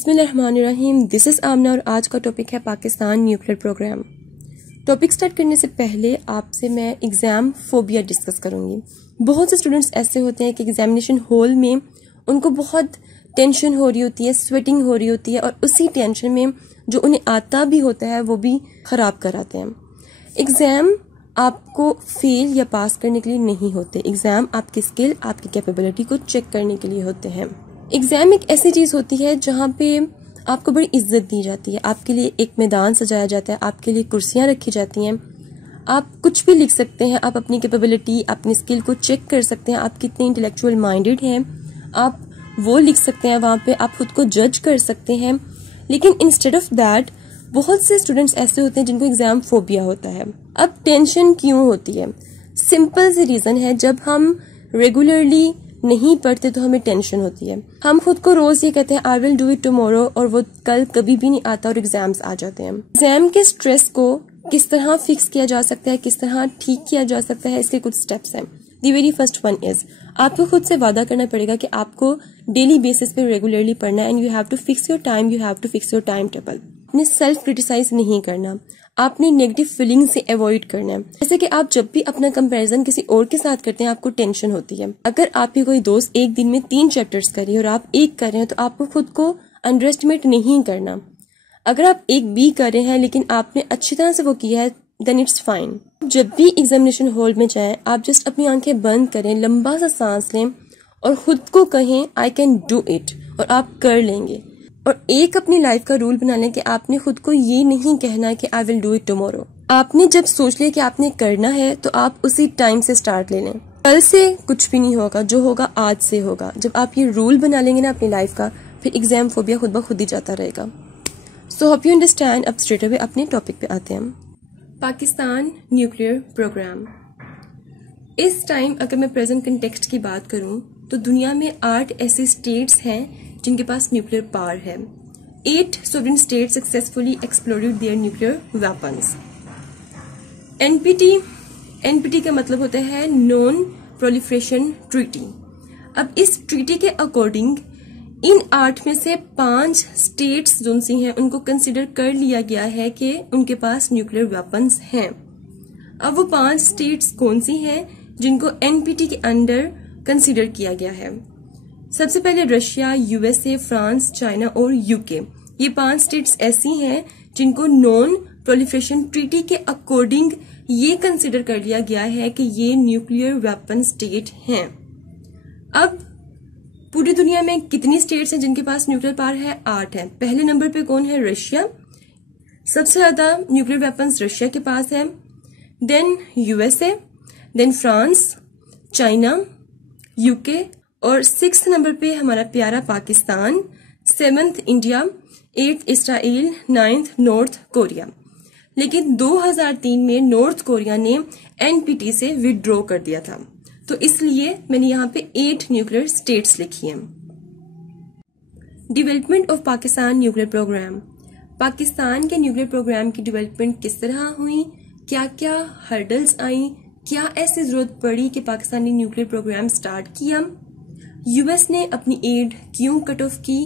बिस्मिल्लाहिर्रहमानिर्रहीम। This is आमना और आज का टॉपिक है Pakistan nuclear programme. Topic start करने से पहले आपसे मैं एग्ज़ाम फोबिया डिस्कस करूंगी। बहुत से स्टूडेंट्स ऐसे होते हैं कि एग्जामिनेशन हॉल में उनको बहुत टेंशन हो रही होती है, स्वेटिंग हो रही होती है और उसी टेंशन में जो उन्हें आता भी होता है वो भी ख़राब कराते हैं। एग्ज़ाम आपको फेल या पास करने के लिए नहीं होते। एग्ज़ाम आपकी स्किल, आपकी कैपेबिलिटी को चेक करने के लिए होते हैं। एग्ज़ाम एक ऐसी चीज़ होती है जहाँ पे आपको बड़ी इज्जत दी जाती है। आपके लिए एक मैदान सजाया जाता है, आपके लिए कुर्सियाँ रखी जाती हैं, आप कुछ भी लिख सकते हैं, आप अपनी कैपेबिलिटी, अपनी स्किल को चेक कर सकते हैं, आप कितने इंटेलेक्चुअल माइंडेड हैं, आप वो लिख सकते हैं। वहाँ पे आप खुद को जज कर सकते हैं। लेकिन इंस्टेड ऑफ दैट बहुत से स्टूडेंट्स ऐसे होते हैं जिनको एग्ज़ाम फोबिया होता है। अब टेंशन क्यों होती है? सिंपल सी रीज़न है, जब हम रेगुलरली नहीं पढ़ते तो हमें टेंशन होती है। हम खुद को रोज ये कहते हैं I will do it tomorrow, और वो कल कभी भी नहीं आता और एग्जाम्स आ जाते हैं। एग्जाम के स्ट्रेस को किस तरह फिक्स किया जा सकता है, किस तरह ठीक किया जा सकता है, इसके कुछ स्टेप्स हैं। The very first one is आपको खुद से वादा करना पड़ेगा कि आपको डेली बेसिस पे रेगुलरली पढ़ना है and you have to fix your time, you have to fix your time table. आपने सेल्फ क्रिटिसाइज नहीं करना, आपने नेगेटिव फीलिंग से अवॉइड करना है। जैसे कि आप जब भी अपना कंपैरिजन किसी और के साथ करते हैं आपको टेंशन होती है। अगर आपके कोई दोस्त एक दिन में 3 चैप्टर्स कर रही है और आप एक कर रहे हैं तो आपको खुद को अंडर एस्टिमेट नहीं करना। अगर आप एक भी कर रहे हैं लेकिन आपने अच्छी तरह से वो किया है देन इट्स फाइन। जब भी एग्जामिनेशन हॉल में जाएं आप जस्ट अपनी आंखें बंद करें, लंबा सा सांस लें और खुद को कहें आई कैन डू इट, और आप कर लेंगे। और एक अपनी लाइफ का रूल बना लें कि आपने खुद को ये नहीं कहना कि I will do it tomorrow. आपने जब सोच लिया कि आपने करना है तो आप उसी टाइम से स्टार्ट ले लें। कल से कुछ भी नहीं होगा, जो होगा आज से होगा। जब आप ये रूल बना लेंगे ना अपनी लाइफ का, फिर एग्जाम फोबिया खुद ब खुद ही जाता रहेगा। So hope you understand. अब स्ट्रेट अवे अपने टॉपिक पे आते हैं। Pakistan nuclear programme. इस टाइम अगर मैं प्रेजेंट कंटेक्स्ट की बात करूं तो दुनिया में 8 ऐसे स्टेट्स हैं जिनके पास न्यूक्लियर पावर है। 8 sovereign states successfully exploded their nuclear weapons. NPT का मतलब होता है नॉन प्रोलिफरेशन ट्रीटी। अब इस ट्रीटी के अकॉर्डिंग इन 8 में से 5 स्टेट्स जो सी हैं उनको कंसिडर कर लिया गया है कि उनके पास न्यूक्लियर वेपन्स हैं। अब वो 5 स्टेट्स कौन सी हैं जिनको NPT के अंडर कंसिडर किया गया है? सबसे पहले रशिया, USA, फ्रांस, चाइना और UK। ये 5 स्टेट्स ऐसी हैं जिनको नॉन प्रोलिफरेशन ट्रीटी के अकॉर्डिंग ये कंसिडर कर लिया गया है कि ये न्यूक्लियर वेपन स्टेट हैं। अब पूरी दुनिया में कितनी स्टेट्स हैं जिनके पास न्यूक्लियर पावर है? 8 है। पहले नंबर पे कौन है? रशिया। सबसे ज्यादा न्यूक्लियर वेपन्स रशिया के पास है, then USA, then France, China, UK और 6th नंबर पे हमारा प्यारा Pakistan, 7th India, 8th Israel, 9th North Korea. लेकिन 2003 में नॉर्थ कोरिया ने NPT से विड्रॉ कर दिया था, तो इसलिए मैंने यहाँ पे 8 न्यूक्लियर स्टेट्स लिखी हैं। Development of Pakistan nuclear programme. Pakistan के न्यूक्लियर प्रोग्राम की डेवलपमेंट किस तरह हुई, क्या क्या हर्डल्स आई, क्या ऐसी जरूरत पड़ी कि पाकिस्तान ने न्यूक्लियर प्रोग्राम स्टार्ट किया, US ने अपनी एड क्यों कट ऑफ की,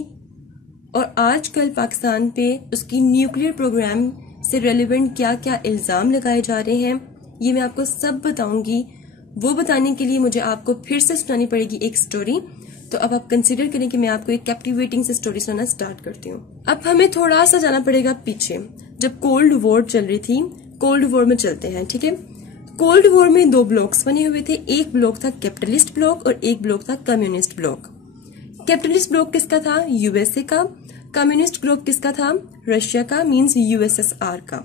और आजकल पाकिस्तान पे उसकी न्यूक्लियर प्रोग्राम से रेलेवेंट क्या क्या इल्जाम लगाए जा रहे हैं, ये मैं आपको सब बताऊंगी। वो बताने के लिए मुझे आपको फिर से सुनानी पड़ेगी एक स्टोरी। तो अब आप कंसिडर करें कि मैं आपको एक कैप्टिवेटिंग से स्टोरी सुनाना स्टार्ट करती हूँ। अब हमें थोड़ा सा जाना पड़ेगा पीछे, जब कोल्ड वॉर चल रही थी। कोल्ड वॉर में चलते हैं, ठीक है। कोल्ड वॉर में 2 ब्लॉक्स बने हुए थे। एक ब्लॉक था कैपिटलिस्ट ब्लॉक और एक ब्लॉक था कम्युनिस्ट ब्लॉक। कैपिटलिस्ट ब्लॉक किसका था? USA का। कम्युनिस्ट ब्लॉक किसका था? रशिया का, मींस USSR का।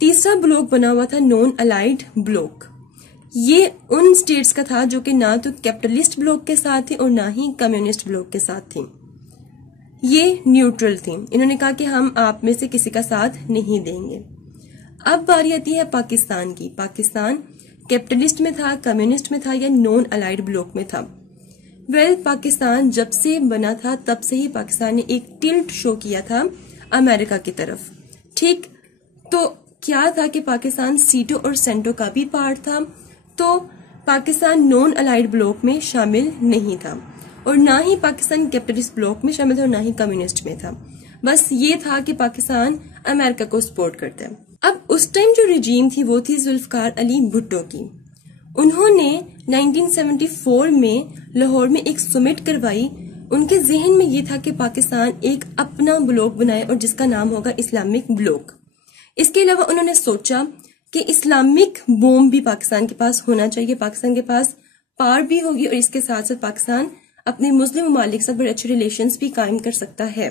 तीसरा ब्लॉक बना हुआ था नॉन अलाइड ब्लॉक। ये उन स्टेट्स का था जो कि ना तो कैपिटलिस्ट ब्लॉक के साथ थी और ना ही कम्युनिस्ट ब्लॉक के साथ थी। ये न्यूट्रल थी। इन्होंने कहा कि हम आप में से किसी का साथ नहीं देंगे। अब बारी आती है पाकिस्तान की। पाकिस्तान कैपिटलिस्ट में था, कम्युनिस्ट में था या नॉन अलाइड ब्लॉक में था? पाकिस्तान जब से बना था तब से ही पाकिस्तान ने एक टिल्ट शो किया था अमेरिका की तरफ, ठीक। तो क्या था कि पाकिस्तान सीटो और सेंटो का भी पार्ट था, तो पाकिस्तान नॉन अलाइड ब्लॉक में शामिल नहीं था। और ना ही पाकिस्तान कैपिटलिस्ट ब्लॉक में शामिल था और ना ही कम्युनिस्ट में था। बस ये था कि पाकिस्तान अमेरिका को सपोर्ट करता है। अब उस टाइम जो रिजीम थी वो थी जुल्फकार अली भुट्टो की। उन्होंने 1974 में लाहौर में एक समिट करवाई। उनके जहन में ये था कि पाकिस्तान एक अपना ब्लॉक बनाए और जिसका नाम होगा इस्लामिक ब्लॉक। इसके अलावा उन्होंने सोचा कि इस्लामिक बॉम्ब भी पाकिस्तान के पास होना चाहिए, पाकिस्तान के पास पावर भी होगी और इसके साथ साथ पाकिस्तान अपने मुस्लिम ममालिक से बड़े अच्छे रिलेशंस भी कायम कर सकता है।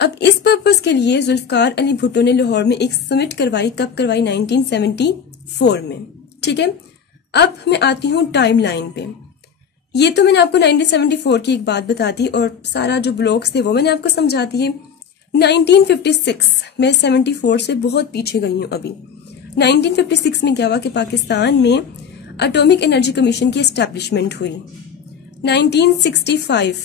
अब इस पर्पस के लिए जुल्फकार अली भुट्टो ने लाहौर में एक समिट करवाई। कब करवाई? 1974 में। ठीक है, अब मैं आती हूँ टाइमलाइन पे। ये तो मैंने आपको 1974 की एक बात बता दी और सारा जो ब्लॉक्स थे वो मैंने आपको समझा दिए। 1956 में 74 से बहुत पीछे गई हूँ अभी। 1956 में क्या हुआ कि पाकिस्तान में एटॉमिक एनर्जी कमीशन की एस्टैब्लिशमेंट हुई। 1965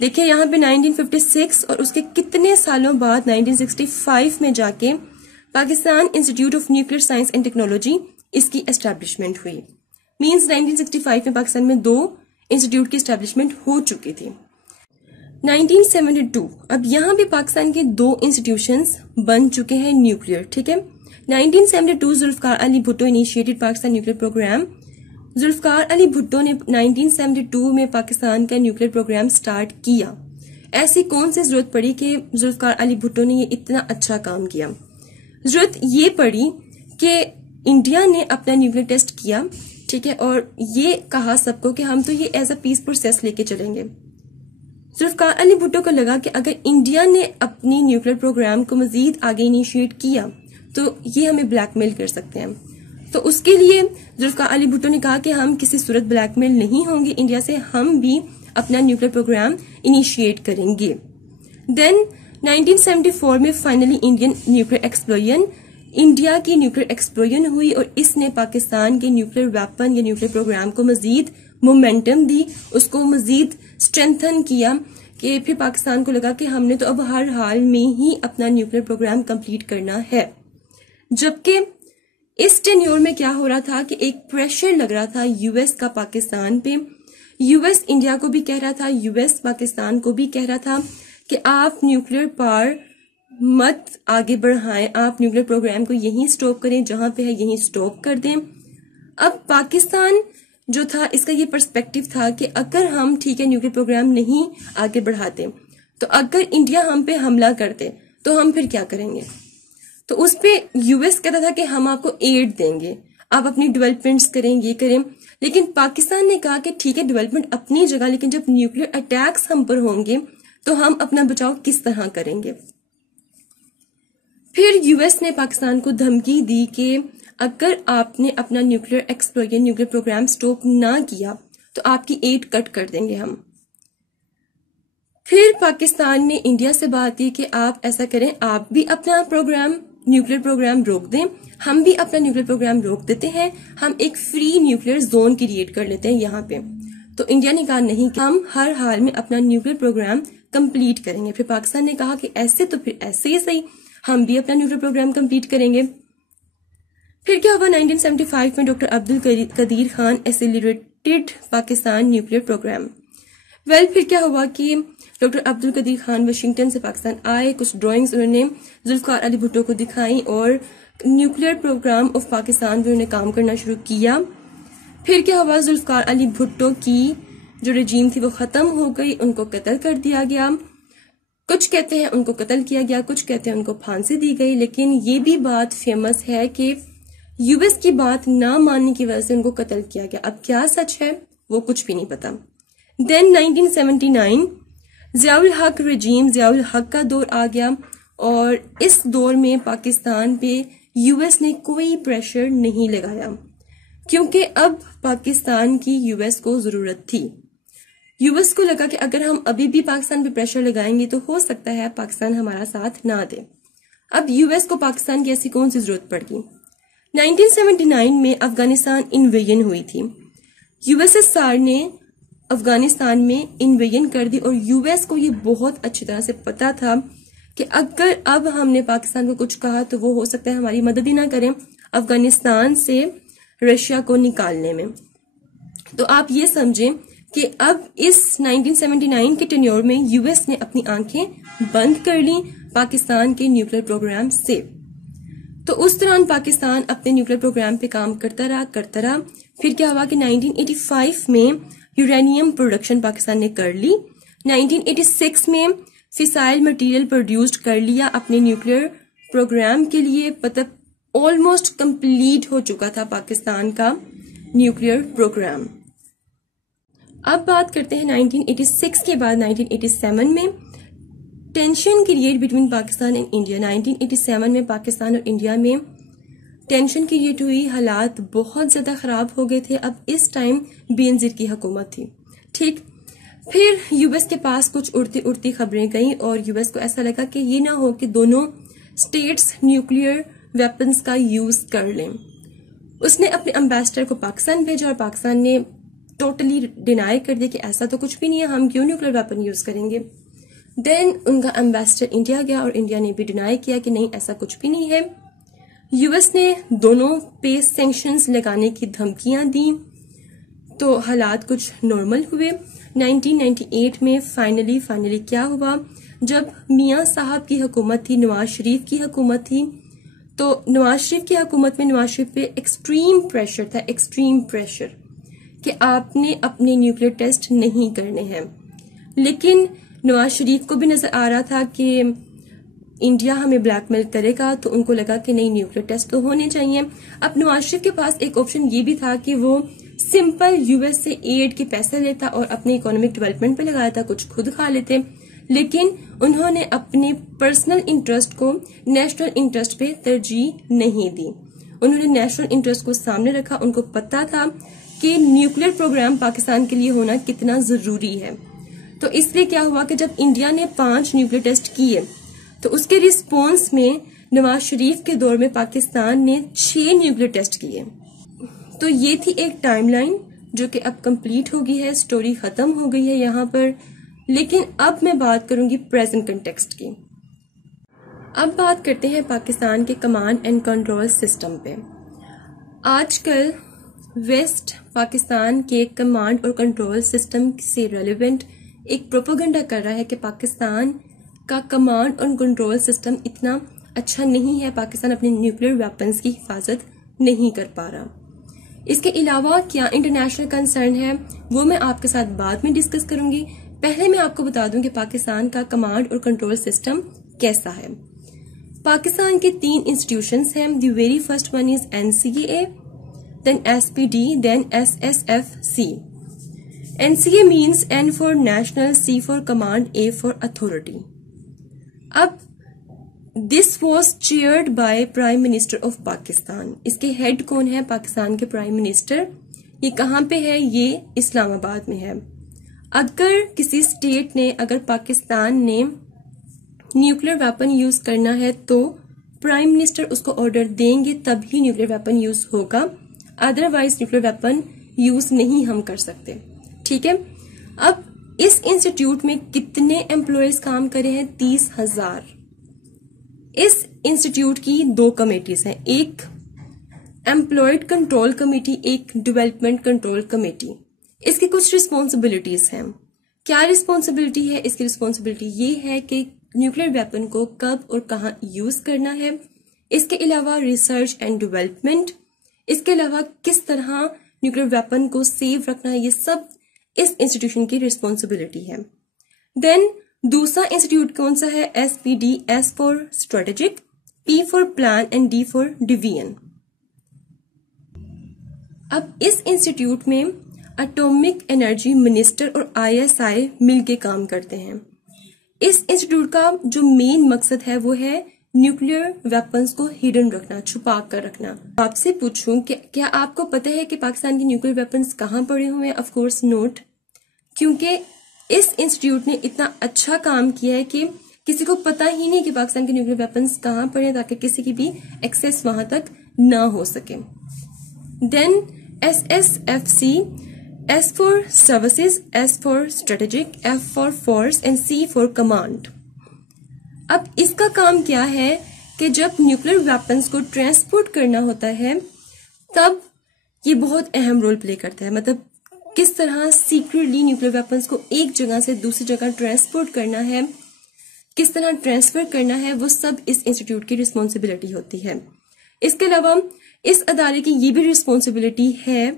देखिए यहाँ पे 1956 और उसके कितने सालों बाद 1965 में जाके Pakistan institute of nuclear science and technology इसकी एस्टैब्लिशमेंट हुई। मींस 1965 में पाकिस्तान में 2 इंस्टीट्यूट की एस्टैब्लिशमेंट हो चुकी थी। 1972 अब यहाँ भी पाकिस्तान के 2 इंस्टीट्यूशंस बन चुके हैं न्यूक्लियर। ठीक है, 1972 Zulfikar Ali Bhutto initiated Pakistan nuclear programme. Zulfikar Ali Bhutto ने 1972 में पाकिस्तान का न्यूक्लियर प्रोग्राम स्टार्ट किया। ऐसी कौन सी जरूरत पड़ी कि जुल्फकार अली भुट्टो ने ये इतना अच्छा काम किया? जरूरत ये पड़ी कि इंडिया ने अपना न्यूक्लियर टेस्ट किया। ठीक है, और ये कहा सबको कि हम तो ये एज अ पीस प्रोसेस लेके चलेंगे। जुल्फकार अली भुट्टो को लगा कि अगर इंडिया ने अपनी न्यूक्लियर प्रोग्राम को मजीद आगे इनिशिएट किया तो ये हमें ब्लैकमेल कर सकते हैं। तो उसके लिए जुल्फकार अली भुट्टो ने कहा कि हम किसी सूरत ब्लैकमेल नहीं होंगे इंडिया से, हम भी अपना न्यूक्लियर प्रोग्राम इनिशिएट करेंगे। देन 1974 में finally Indian nuclear explosion, India की न्यूक्लियर एक्सप्लोजन हुई और इसने पाकिस्तान के न्यूक्लियर वेपन या न्यूक्लियर प्रोग्राम को मजीद मोमेंटम दी, उसको मजीद स्ट्रेंथन किया कि फिर पाकिस्तान को लगा कि हमने तो अब हर हाल में ही अपना न्यूक्लियर प्रोग्राम कंप्लीट करना है। जबकि इस टेन्योर में क्या हो रहा था कि एक प्रेशर लग रहा था यूएस का पाकिस्तान पे। यूएस इंडिया को भी कह रहा था, यूएस पाकिस्तान को भी कह रहा था कि आप न्यूक्लियर पावर मत आगे बढ़ाएं, आप न्यूक्लियर प्रोग्राम को यहीं स्टॉप करें, जहां पे है यहीं स्टॉप कर दें। अब पाकिस्तान जो था इसका ये पर्सपेक्टिव था कि अगर हम ठीक है न्यूक्लियर प्रोग्राम नहीं आगे बढ़ाते तो अगर इंडिया हम पे हमला करते तो हम फिर क्या करेंगे। तो उस पे यूएस कहता था कि हम आपको एड देंगे, आप अपनी डेवलपमेंट्स करें, ये करें। लेकिन पाकिस्तान ने कहा कि ठीक है डेवलपमेंट अपनी जगह, लेकिन जब न्यूक्लियर अटैक्स हम पर होंगे तो हम अपना बचाव किस तरह करेंगे। फिर यूएस ने पाकिस्तान को धमकी दी कि अगर आपने अपना nuclear explosion nuclear programme stop ना किया तो आपकी एड कट कर देंगे हम। फिर पाकिस्तान ने इंडिया से बात की कि आप ऐसा करें, आप भी अपना प्रोग्राम न्यूक्लियर प्रोग्राम रोक दें, हम भी अपना न्यूक्लियर प्रोग्राम रोक देते हैं, हम एक फ्री न्यूक्लियर जोन क्रिएट कर लेते हैं यहाँ पे। तो इंडिया ने कहा नहीं कि हम हर हाल में अपना न्यूक्लियर प्रोग्राम कंप्लीट करेंगे। फिर पाकिस्तान ने कहा कि ऐसे तो फिर ऐसे ही सही, हम भी अपना न्यूक्लियर प्रोग्राम कंप्लीट करेंगे। फिर क्या हुआ? 1975 में doctor Abdul Qadeer Khan accelerated Pakistan nuclear programme. फिर क्या हुआ कि डॉक्टर अब्दुल कदीर खान वाशिंगटन से पाकिस्तान आए, कुछ ड्राइंग्स उन्होंने जुल्फकार अली भुट्टो को दिखाई और न्यूक्लियर प्रोग्राम ऑफ पाकिस्तान में उन्होंने काम करना शुरू किया। फिर क्या हुआ? जुल्फकार अली भुट्टो की जो रजीम थी वो खत्म हो गई, उनको कत्ल कर दिया गया। कुछ कहते हैं उनको कत्ल किया गया, कुछ कहते हैं उनको फांसी दी गई। लेकिन ये भी बात फेमस है कि यूएस की बात ना मानने की वजह से उनको कत्ल किया गया। अब क्या सच है वो कुछ भी नहीं पता। देन 1979 ज़ियाउल हक रजीम, ज़ियाउल हक का दौर आ गया और इस दौर में पाकिस्तान पे यूएस ने कोई प्रेशर नहीं लगाया क्योंकि अब पाकिस्तान की यूएस को जरूरत थी। यूएस को लगा कि अगर हम अभी भी पाकिस्तान पे प्रेशर लगाएंगे तो हो सकता है पाकिस्तान हमारा साथ ना दे। अब यूएस को पाकिस्तान की ऐसी कौन सी जरूरत पड़ गई? 1979 में अफगानिस्तान इन्वेजन हुई थी। यूएसएसआर ने अफगानिस्तान में इन्वेजन कर दी और यूएस को ये बहुत अच्छी तरह से पता था कि अगर अब हमने पाकिस्तान को कुछ कहा तो वो हो सकता है हमारी मदद ही ना करें अफगानिस्तान से रशिया को निकालने में। तो आप ये समझें कि अब इस 1979 के टेन्योर में यूएस ने अपनी आंखें बंद कर ली पाकिस्तान के न्यूक्लियर प्रोग्राम से। तो उस दौरान पाकिस्तान अपने न्यूक्लियर प्रोग्राम पे काम करता रहा। फिर क्या हुआ कि 1985 में यूरेनियम प्रोडक्शन पाकिस्तान ने कर ली। 1986 में फिसाइल मटेरियल प्रोड्यूस्ड कर लिया अपने न्यूक्लियर प्रोग्राम के लिए, मतलब ऑलमोस्ट कंप्लीट हो चुका था पाकिस्तान का न्यूक्लियर प्रोग्राम। अब बात करते हैं 1986 के बाद 1987 में tension create between Pakistan and India. 1987 में पाकिस्तान और इंडिया में टेंशन क्रिएट हुई, हालात बहुत ज्यादा खराब हो गए थे। अब इस टाइम बेनजीर की हुकूमत थी, ठीक। फिर यूएस के पास कुछ उड़ती उड़ती खबरें गई और यूएस को ऐसा लगा कि ये ना हो कि दोनों स्टेट्स न्यूक्लियर वेपन्स का यूज कर लें। उसने अपने एम्बेसडर को पाकिस्तान भेजा और पाकिस्तान ने टोटली डिनाई कर दिया कि ऐसा तो कुछ भी नहीं है, हम क्यों न्यूक्लियर वेपन यूज करेंगे। देन उनका एम्बेसडर इंडिया गया और इंडिया ने भी डिनाई किया कि नहीं, ऐसा कुछ भी नहीं है। यूएस ने दोनों पे सैंक्शंस लगाने की धमकियां दी, तो हालात कुछ नॉर्मल हुए। 1998 में फाइनली क्या हुआ, जब मियां साहब की हुकूमत थी, नवाज शरीफ की हुकूमत थी, तो नवाज शरीफ की हुकूमत में नवाज शरीफ पे एक्सट्रीम प्रेशर था, एक्सट्रीम प्रेशर कि आपने अपने न्यूक्लियर टेस्ट नहीं करने हैं। लेकिन नवाज शरीफ को भी नजर आ रहा था कि इंडिया हमें ब्लैकमेल करेगा, तो उनको लगा कि नहीं, न्यूक्लियर टेस्ट तो होने चाहिए। अब नवाज शरीफ के पास एक ऑप्शन ये भी था कि वो सिंपल यूएस से एड के पैसे लेता और अपने इकोनॉमिक डेवलपमेंट पे लगाया था, कुछ खुद खा लेते। लेकिन उन्होंने अपने पर्सनल इंटरेस्ट को नेशनल इंटरेस्ट पे तरजीह नहीं दी। उन्होंने नेशनल इंटरेस्ट को सामने रखा। उनको पता था कि न्यूक्लियर प्रोग्राम पाकिस्तान के लिए होना कितना जरूरी है। तो इसलिए क्या हुआ कि जब इंडिया ने 5 न्यूक्लियर टेस्ट किए, तो उसके रिस्पॉन्स में नवाज शरीफ के दौर में पाकिस्तान ने 6 न्यूक्लियर टेस्ट किए। तो ये थी एक टाइमलाइन जो कि अब कंप्लीट हो गई है, स्टोरी खत्म हो गई है यहाँ पर। लेकिन अब मैं बात करूंगी प्रेजेंट कंटेक्स्ट की। अब बात करते हैं पाकिस्तान के कमांड एंड कंट्रोल सिस्टम पे। आजकल वेस्ट पाकिस्तान के कमांड और कंट्रोल सिस्टम से रेलिवेंट एक प्रोपेगेंडा कर रहा है कि पाकिस्तान का कमांड और कंट्रोल सिस्टम इतना अच्छा नहीं है, पाकिस्तान अपने न्यूक्लियर वेपन्स की हिफाजत नहीं कर पा रहा। इसके अलावा क्या इंटरनेशनल कंसर्न है वो मैं आपके साथ बाद में डिस्कस करूंगी। पहले मैं आपको बता दूं कि पाकिस्तान का कमांड और कंट्रोल सिस्टम कैसा है। पाकिस्तान के 3 इंस्टीट्यूशंस हैं। The very first one is NCA, then SPD, then SSFC. NCA means N for National, C for Command, A for Authority. अब this was chaired by prime minister of Pakistan. इसके head कौन है? पाकिस्तान के prime minister. ये कहाँ पे है? ये इस्लामाबाद में है। अगर किसी स्टेट ने, अगर पाकिस्तान ने न्यूक्लियर वेपन यूज करना है तो प्राइम मिनिस्टर उसको ऑर्डर देंगे, तभी न्यूक्लियर वेपन यूज होगा, अदरवाइज न्यूक्लियर वेपन यूज नहीं हम कर सकते। ठीक है। अब इस इंस्टीट्यूट में कितने एम्प्लॉयज काम करे हैं? 30,000। इस इंस्टीट्यूट की 2 कमेटीज हैं, एक एम्प्लॉयड कंट्रोल कमेटी, एक डेवलपमेंट कंट्रोल कमेटी। इसकी कुछ रिस्पॉन्सिबिलिटीज हैं। क्या रिस्पॉन्सिबिलिटी है? इसकी रिस्पॉन्सिबिलिटी ये है कि न्यूक्लियर वेपन को कब और कहाँ यूज करना है। इसके अलावा रिसर्च एंड डेवलपमेंट, इसके अलावा किस तरह न्यूक्लियर वेपन को सेव रखना है, ये सब इस इंस्टीट्यूशन की रिस्पॉन्सिबिलिटी है। देन दूसरा इंस्टीट्यूट कौन सा है? SPD, S for strategic, P for plan and D for division. अब इस इंस्टीट्यूट में एटॉमिक एनर्जी मिनिस्टर और ISI मिलके काम करते हैं। इस इंस्टीट्यूट का जो मेन मकसद है वो है न्यूक्लियर वेपन्स को हिडन रखना, छुपा कर रखना। आपसे पूछूं कि क्या आपको पता है कि पाकिस्तान के न्यूक्लियर वेपन्स कहाँ पड़े हुए हैं? ऑफ कोर्स नोट, क्योंकि इस इंस्टीट्यूट ने इतना अच्छा काम किया है कि किसी को पता ही नहीं कि पाकिस्तान के न्यूक्लियर वेपन्स कहाँ पड़े हैं, ताकि किसी की भी एक्सेस वहां तक ना हो सके। Then SSFC, S for services, S for strategic, F for force and C for command. अब इसका काम क्या है कि जब न्यूक्लियर वेपन्स को ट्रांसपोर्ट करना होता है तब ये बहुत अहम रोल प्ले करता है। मतलब किस तरह सीक्रेटली न्यूक्लियर वेपन्स को एक जगह से दूसरी जगह ट्रांसपोर्ट करना है, किस तरह ट्रांसफर करना है, वो सब इस इंस्टीट्यूट की रिस्पॉन्सिबिलिटी होती है। इसके अलावा इस अदारे की ये भी रिस्पॉन्सिबिलिटी है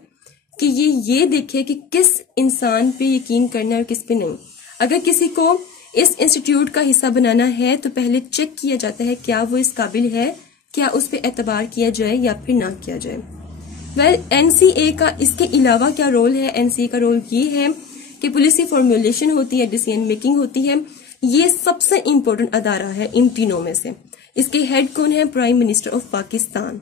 कि ये देखे कि किस इंसान पे यकीन करना है और किस पे नहीं। अगर किसी को इस इंस्टीट्यूट का हिस्सा बनाना है तो पहले चेक किया जाता है क्या वो इस काबिल है, क्या उस पे एतबार किया जाए या फिर ना किया जाए। एनसीए का इसके अलावा क्या रोल है? एनसीए का रोल ये है कि पॉलिसी फॉर्मुलेशन होती है, डिसीजन मेकिंग होती है। ये सबसे इंपॉर्टेंट अदारा है इन तीनों में से। इसके हेड कौन है? Prime minister of Pakistan.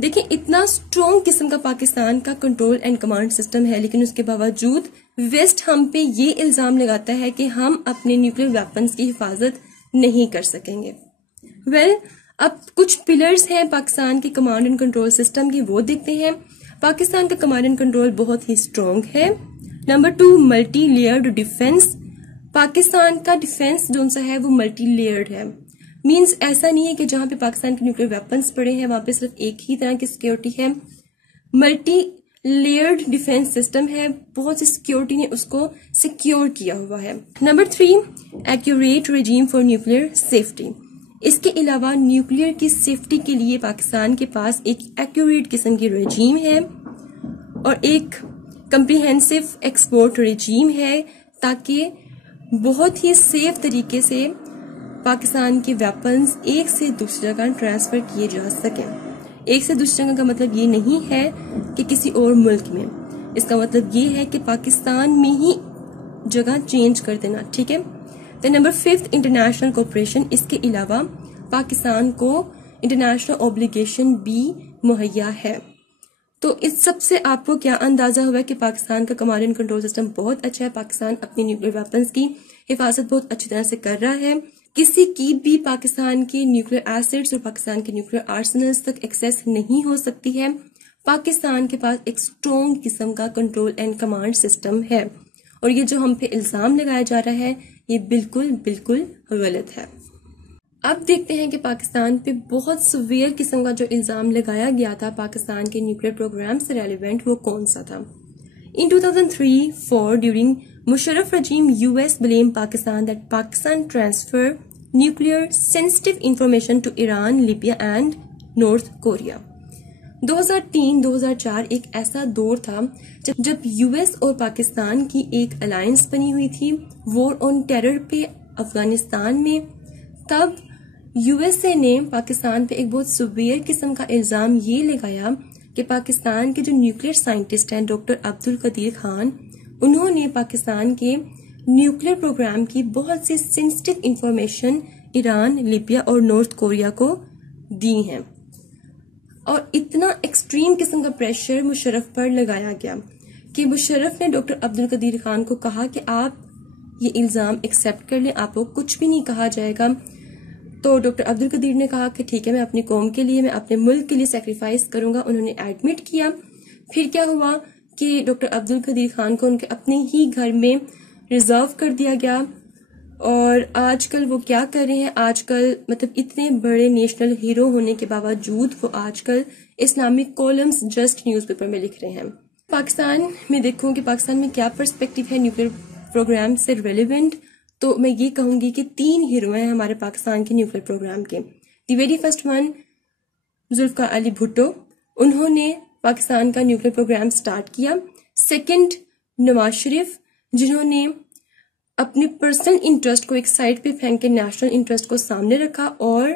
देखिए, इतना स्ट्रॉन्ग किस्म का पाकिस्तान का कंट्रोल एंड कमांड सिस्टम है, लेकिन उसके बावजूद वेस्ट हम पे ये इल्जाम लगाता है कि हम अपने न्यूक्लियर वेपन्स की हिफाजत नहीं कर सकेंगे। अब कुछ पिलर्स हैं पाकिस्तान के कमांड एंड कंट्रोल सिस्टम की, वो देखते हैं। पाकिस्तान का कमांड एंड कंट्रोल बहुत ही स्ट्रॉन्ग है। Number 2, multi layered defence. Pakistan का डिफेंस जो सा है वो मल्टी लेयर्ड है। मींस ऐसा नहीं है कि जहां पे पाकिस्तान के न्यूक्लियर वेपन्स पड़े हैं वहां पे सिर्फ एक ही तरह की सिक्योरिटी है। मल्टी लेयर्ड डिफेंस सिस्टम है, बहुत सी सिक्योरिटी ने उसको सिक्योर किया हुआ है। Number 3, accurate regime for nuclear safety. इसके अलावा न्यूक्लियर की सेफ्टी के लिए पाकिस्तान के पास एक एक्यूरेट किस्म की रेजीम है और एक कंप्रिहेंसिव एक्सपोर्ट रेजीम है, ताकि बहुत ही सेफ तरीके से पाकिस्तान के वेपन्स एक से दूसरी जगह ट्रांसफर किए जा सकें। एक से दूसरी जगह का मतलब ये नहीं है कि किसी और मुल्क में, इसका मतलब ये है कि पाकिस्तान में ही जगह चेंज कर देना, ठीक है। तो नंबर 5, इंटरनेशनल कोऑपरेशन। इसके अलावा पाकिस्तान को इंटरनेशनल ऑब्लिगेशन भी मुहैया है। तो इस सब से आपको क्या अंदाजा हुआ कि पाकिस्तान का कमांड एंड कंट्रोल सिस्टम बहुत अच्छा है। पाकिस्तान अपनी न्यूक्लियर वेपन्स की हिफाजत बहुत अच्छी तरह से कर रहा है। किसी की भी पाकिस्तान के न्यूक्लियर एसेट्स और पाकिस्तान के न्यूक्लियर आर्सेनल्स तक एक्सेस नहीं हो सकती है। पाकिस्तान के पास एक स्ट्रॉन्ग किस्म का कंट्रोल एंड कमांड सिस्टम है और ये जो हम पे इल्जाम लगाया जा रहा है ये बिल्कुल बिल्कुल गलत है। अब देखते हैं कि पाकिस्तान पे बहुत सवेयर किस्म का जो इल्जाम लगाया गया था पाकिस्तान के न्यूक्लियर प्रोग्राम से रेलिवेंट वो कौन सा था। In 2003-4, during Musharraf regime, US blamed Pakistan that Pakistan transfer nuclear sensitive information to Iran, Libya and North Korea. 2003-2004 एक ऐसा दौर था जब यूएस और पाकिस्तान की एक अलायंस बनी हुई थी वॉर ऑन टेरर पे अफगानिस्तान में। तब यूएसए ने पाकिस्तान पे एक बहुत सुवियर किस्म का इल्जाम ये लगाया कि पाकिस्तान के जो न्यूक्लियर साइंटिस्ट हैं डॉक्टर अब्दुल कदीर खान, उन्होंने पाकिस्तान के न्यूक्लियर प्रोग्राम की बहुत सी सेंसिटिव इंफॉर्मेशन ईरान, लीबिया और नॉर्थ कोरिया को दी हैं। और इतना एक्सट्रीम किस्म का प्रेशर मुशर्रफ पर लगाया गया कि मुशर्रफ ने डॉक्टर अब्दुल कदीर खान को कहा कि आप ये इल्जाम एक्सेप्ट कर लें, आपको कुछ भी नहीं कहा जाएगा। तो डॉक्टर अब्दुल कदीर ने कहा कि ठीक है, मैं अपनी कौम के लिए, मैं अपने मुल्क के लिए सेक्रीफाइस करूंगा। उन्होंने एडमिट किया। फिर क्या हुआ कि डॉक्टर अब्दुल कदीर खान को उनके अपने ही घर में रिजर्व कर दिया गया। और आजकल वो क्या कर रहे हैं, आजकल मतलब इतने बड़े नेशनल हीरो होने के बावजूद वो आजकल इस्लामिक कॉलम्स जस्ट न्यूज़पेपर में लिख रहे हैं। पाकिस्तान में देखूं कि पाकिस्तान में क्या पर्सपेक्टिव है न्यूक्लियर प्रोग्राम से रिलेवेंट, तो मैं ये कहूंगी कि 3 हीरो हैं हमारे पाकिस्तान के न्यूक्लियर प्रोग्राम के। The very first one Zulfikar Ali Bhutto, उन्होंने पाकिस्तान का न्यूक्लियर प्रोग्राम स्टार्ट किया। सेकंड नवाज शरीफ, जिन्होंने अपने पर्सनल इंटरेस्ट को एक साइड पे फेंक के नेशनल इंटरेस्ट को सामने रखा और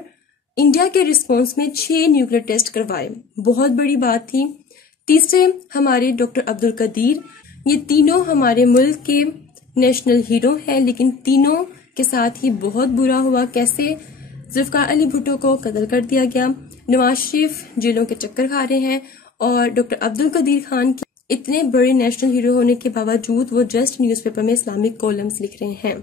इंडिया के रिस्पॉन्स में 6 न्यूक्लियर टेस्ट करवाए, बहुत बड़ी बात थी। तीसरे हमारे डॉक्टर अब्दुल कदीर, ये तीनों हमारे मुल्क के नेशनल हीरो हैं, लेकिन तीनों के साथ ही बहुत बुरा हुआ। कैसे? जुल्फिकार अली भुट्टो को कत्ल कर दिया गया, नवाज शरीफ जेलों के चक्कर खा रहे हैं और डॉक्टर अब्दुल कदीर खान की इतने बड़े नेशनल हीरो होने के बावजूद वो जस्ट न्यूज़पेपर में इस्लामिक कॉलम्स लिख रहे हैं।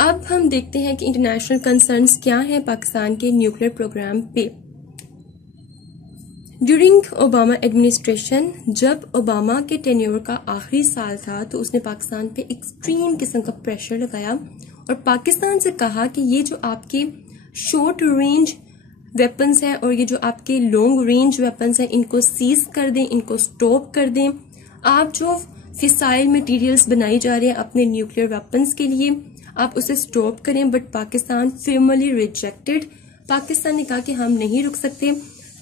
अब हम देखते हैं कि इंटरनेशनल कंसर्न्स क्या हैं पाकिस्तान के न्यूक्लियर प्रोग्राम पे। ड्यूरिंग ओबामा एडमिनिस्ट्रेशन, जब ओबामा के टेन्योर का आखिरी साल था तो उसने पाकिस्तान पे एक्सट्रीम किस्म का प्रेशर लगाया और पाकिस्तान से कहा कि ये जो आपके शॉर्ट रेंज वेपन्स हैं और ये जो आपके लॉन्ग रेंज वेपन्स हैं इनको सीज कर दें, इनको स्टॉप कर दें। आप जो फिसाइल मटेरियल्स बनाई जा रहे हैं अपने न्यूक्लियर वेपन्स के लिए, आप उसे स्टॉप करें। But Pakistan firmly rejected. Pakistan ने कहा कि हम नहीं रुक सकते।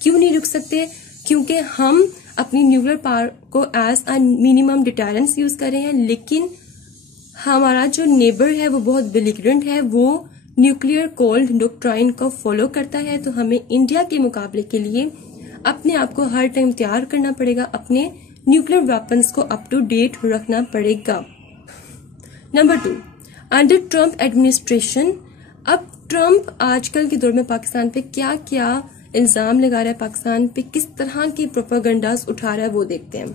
क्यों नहीं रुक सकते? क्योंकि हम अपनी न्यूक्लियर पावर को as a minimum deterrence use कर रहे हैं, लेकिन हमारा जो नेबर है वो बहुत बिलिग्रेंट है, वो न्यूक्लियर कोल्ड डॉक्ट्राइन को फॉलो करता है। तो हमें इंडिया के मुकाबले के लिए अपने आप को हर टाइम तैयार करना पड़ेगा, अपने न्यूक्लियर वेपन्स को अप टू डेट रखना पड़ेगा। Number 2, under Trump administration. अब ट्रम्प आजकल के दौर में पाकिस्तान पे क्या क्या इल्जाम लगा रहा है, पाकिस्तान पे किस तरह की प्रोपेगेंडास उठा रहा है, वो देखते हैं।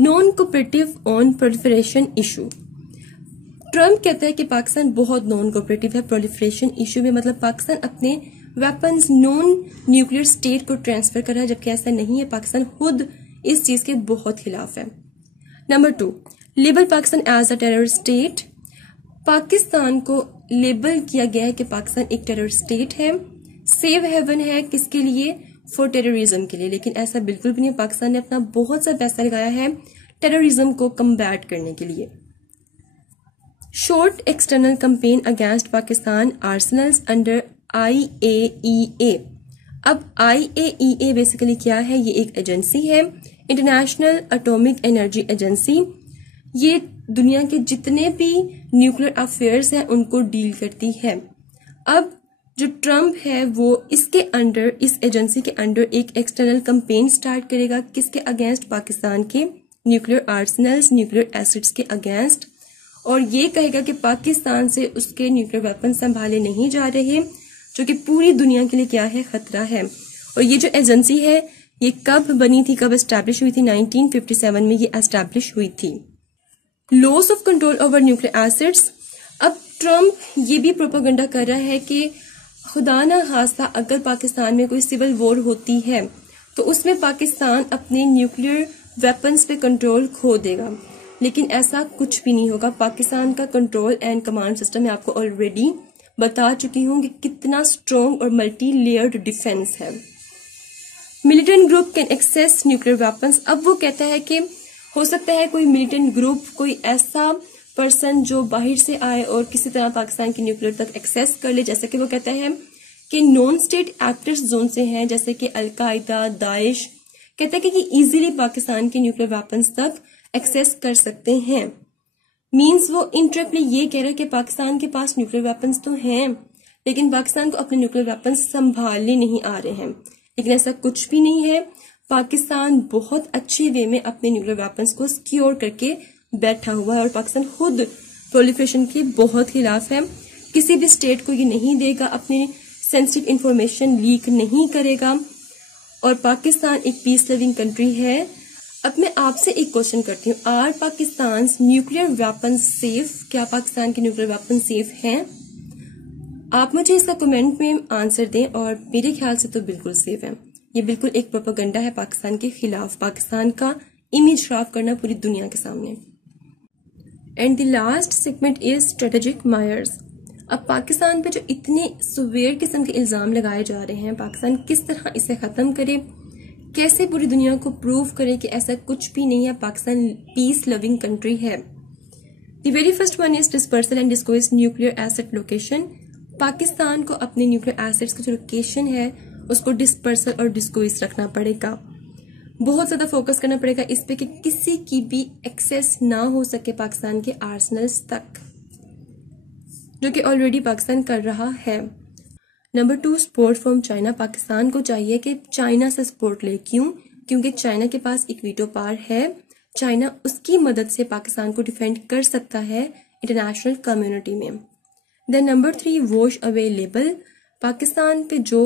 Non cooperative on proliferation issue. Trump कहता है कि पाकिस्तान बहुत नॉन कोऑपरेटिव है प्रोलिफरेशन इशू में, मतलब पाकिस्तान अपने वेपन्स नॉन न्यूक्लियर स्टेट को ट्रांसफर कर रहा है, जबकि ऐसा नहीं है। पाकिस्तान खुद इस चीज के बहुत खिलाफ है। Number 2, label Pakistan as a terror state. Pakistan को लेबल किया गया है कि पाकिस्तान एक टेरर स्टेट है, सेफ हेवन है, किसके लिए? फॉर टेररिज्म के लिए। लेकिन ऐसा बिल्कुल भी नहीं। पाकिस्तान ने अपना बहुत सा पैसा लगाया है टेररिज्म को कम्बैट करने के लिए। Short external campaign against Pakistan arsenals under IAEA। अब IAEA बेसिकली क्या है? ये एक एजेंसी है, इंटरनेशनल एटॉमिक एनर्जी एजेंसी। ये दुनिया के जितने भी न्यूक्लियर अफेयर्स हैं उनको डील करती है। अब जो ट्रम्प है वो इसके अंडर, इस एजेंसी के अंडर एक एक्सटर्नल कैंपेन स्टार्ट करेगा। किसके अगेंस्ट? पाकिस्तान के न्यूक्लियर आर्सनल्स, न्यूक्लियर एसिड्स के अगेंस्ट। और ये कहेगा कि पाकिस्तान से उसके न्यूक्लियर वेपन संभाले नहीं जा रहे, जो कि पूरी दुनिया के लिए क्या है? खतरा है। और ये जो एजेंसी है ये कब बनी थी, कब एस्टैब्लिश हुई थी? 1957 में ये एस्टैब्लिश हुई थी। Loss of control over nuclear acids. अब ट्रम्प ये भी प्रोपेगेंडा कर रहा है कि खुदा ना खास्ता अगर पाकिस्तान में कोई सिविल वॉर होती है तो उसमें पाकिस्तान अपने न्यूक्लियर वेपन्स पे कंट्रोल खो देगा। लेकिन ऐसा कुछ भी नहीं होगा। पाकिस्तान का कंट्रोल एंड कमांड सिस्टम मैं आपको ऑलरेडी बता चुकी हूँ कि कितना स्ट्रॉन्ग और मल्टी लेयर्ड डिफेंस है। Militant group can access nuclear weapons. अब वो कहता है कि हो सकता है कोई मिलिटेंट ग्रुप, कोई ऐसा पर्सन जो बाहर से आए और किसी तरह पाकिस्तान की न्यूक्लियर तक एक्सेस कर ले। जैसे कि वो कहता है कि नॉन स्टेट एक्टर्स जोन से हैं, जैसे कि अलकायदा, दाइश, कहता है कि ये इजीली पाकिस्तान के न्यूक्लियर वेपन्स तक एक्सेस कर सकते हैं। मींस वो इनडायरेक्टली ये कह रहा है कि पाकिस्तान के पास न्यूक्लियर वेपन्स तो हैं, लेकिन पाकिस्तान को अपने न्यूक्लियर वेपन्स संभालने नहीं आ रहे हैं। लेकिन ऐसा कुछ भी नहीं है। पाकिस्तान बहुत अच्छे वे में अपने न्यूक्लियर वेपन्स को सिक्योर करके बैठा हुआ है और पाकिस्तान खुद प्रोलिफरेशन के बहुत खिलाफ है। किसी भी स्टेट को ये नहीं देगा, अपनी सेंसिटिव इंफॉर्मेशन लीक नहीं करेगा और पाकिस्तान एक पीस लविंग कंट्री है। अब मैं आपसे एक क्वेश्चन करती हूँ, are Pakistan nuclear weapon safe? क्या पाकिस्तान के न्यूक्लियर वेपन सेफ हैं? आप मुझे इसका कमेंट में आंसर दें। और मेरे ख्याल से तो बिल्कुल सेफ है। ये बिल्कुल एक प्रोपेगेंडा है पाकिस्तान के खिलाफ, पाकिस्तान का इमेज खराब करना पूरी दुनिया के सामने। And the last segment is strategic measures. अब पाकिस्तान पे जो इतने सुवेर किस्म के इल्जाम लगाए जा रहे हैं, पाकिस्तान किस तरह इसे खत्म करे, कैसे पूरी दुनिया को प्रूव करे कि ऐसा कुछ भी नहीं है, पाकिस्तान पीस लविंग कंट्री है। The very first one is dispersal and disclose nuclear asset location. Pakistan को अपने न्यूक्लियर एसेट्स की जो लोकेशन है उसको डिस्पर्सल और डिस्क्लोज रखना पड़ेगा। बहुत ज्यादा फोकस करना पड़ेगा इस पे कि किसी की भी एक्सेस ना हो सके पाकिस्तान के आर्सनल्स तक, जो कि ऑलरेडी पाकिस्तान कर रहा है। Number 2, support from China. Pakistan को चाहिए कि चाइना से सपोर्ट ले। क्यों? क्योंकि चाइना के पास एक वीटो पावर है। चाइना उसकी मदद से पाकिस्तान को डिफेंड कर सकता है इंटरनेशनल कम्युनिटी में। Then number 3, wash away label. Pakistan पे जो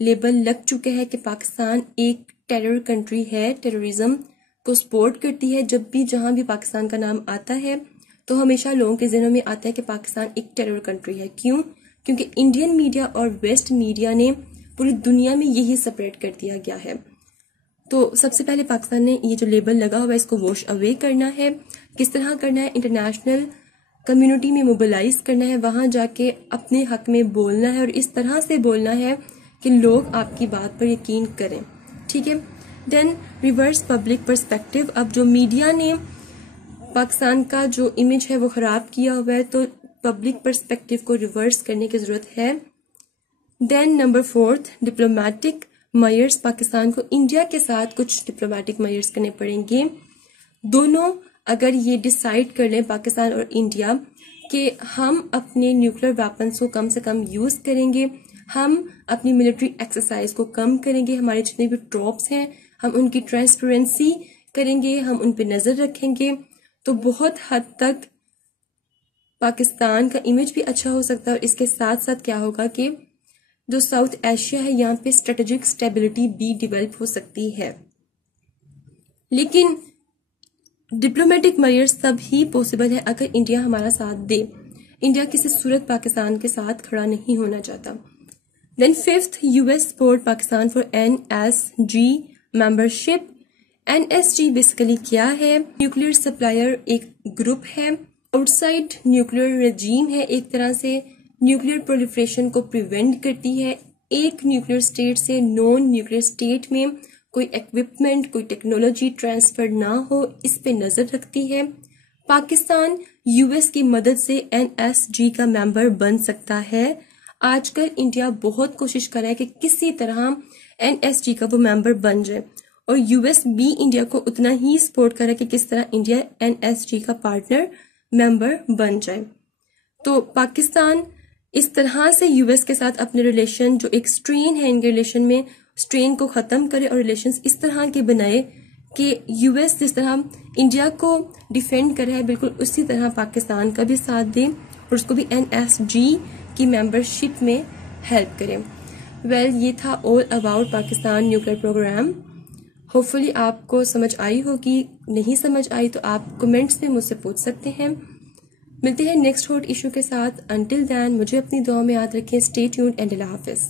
लेबल लग चुके हैं कि पाकिस्तान एक टेरर कंट्री है, टेररिज्म को सपोर्ट करती है। जब भी जहां भी पाकिस्तान का नाम आता है तो हमेशा लोगों के ज़हनों में आता है कि पाकिस्तान एक टेरर कंट्री है। क्यों? क्योंकि इंडियन मीडिया और वेस्ट मीडिया ने पूरी दुनिया में यही सेपरेट कर दिया गया है। तो सबसे पहले पाकिस्तान ने ये जो लेबल लगा हुआ है इसको वॉश अवे करना है। किस तरह करना है? इंटरनेशनल कम्युनिटी में मोबिलाइज करना है, वहां जाके अपने हक में बोलना है और इस तरह से बोलना है कि लोग आपकी बात पर यकीन करें, ठीक है। Then reverse public perspective. अब जो मीडिया ने पाकिस्तान का जो इमेज है वो खराब किया हुआ है, तो पब्लिक पर्सपेक्टिव को रिवर्स करने की जरूरत है। Then number 4 diplomatic measures. Pakistan को इंडिया के साथ कुछ डिप्लोमेटिक मेजर्स करने पड़ेंगे। दोनों अगर ये डिसाइड कर लें पाकिस्तान और इंडिया कि हम अपने न्यूक्लियर वेपन्स को कम से कम यूज करेंगे, हम अपनी मिलिट्री एक्सरसाइज को कम करेंगे, हमारे जितने भी ट्रॉप्स हैं हम उनकी ट्रांसपेरेंसी करेंगे, हम उन पे नजर रखेंगे, तो बहुत हद तक पाकिस्तान का इमेज भी अच्छा हो सकता है। और इसके साथ साथ क्या होगा कि जो साउथ एशिया है यहाँ पे स्ट्रेटेजिक स्टेबिलिटी भी डेवलप हो सकती है। लेकिन डिप्लोमेटिक मेजर्स तब ही पॉसिबल है अगर इंडिया हमारा साथ दे। इंडिया किसी सूरत पाकिस्तान के साथ खड़ा नहीं होना चाहता। Then 5th US support Pakistan for NSG membership. NSG basically क्या है? न्यूक्लियर सप्लायर एक ग्रुप है, आउटसाइड न्यूक्लियर रेजीम है, एक तरह से न्यूक्लियर प्रोलिफरेशन को प्रिवेंट करती है। एक न्यूक्लियर स्टेट से नॉन न्यूक्लियर स्टेट में कोई इक्विपमेंट, कोई टेक्नोलॉजी ट्रांसफर ना हो, इस पे नजर रखती है। पाकिस्तान यूएस की मदद से NSG का मेंबर बन सकता है। आजकल इंडिया बहुत कोशिश कर रहा है कि किसी तरह NSG का वो मेंबर बन जाए, और यूएस भी इंडिया को उतना ही सपोर्ट कर रहा है कि किस तरह इंडिया NSG का पार्टनर मेंबर बन जाए। तो पाकिस्तान इस तरह से यूएस के साथ अपने रिलेशन, जो एक स्ट्रेन है इनके रिलेशन में, स्ट्रेन को खत्म करे और रिलेशंस इस तरह के बनाए कि यूएस जिस तरह इंडिया को डिफेंड कर रहा है बिल्कुल उसी तरह पाकिस्तान का भी साथ दे और उसको भी NSG की मेंबरशिप में हेल्प करें। वेल, ये था all about Pakistan nuclear programme. Hopefully आपको समझ आई होगी। नहीं समझ आई तो आप कमेंट्स में मुझसे पूछ सकते हैं। मिलते हैं नेक्स्ट हॉट इशू के साथ। अंटिल देन मुझे अपनी दुआ में याद रखें। Stay tuned and Allah Hafiz.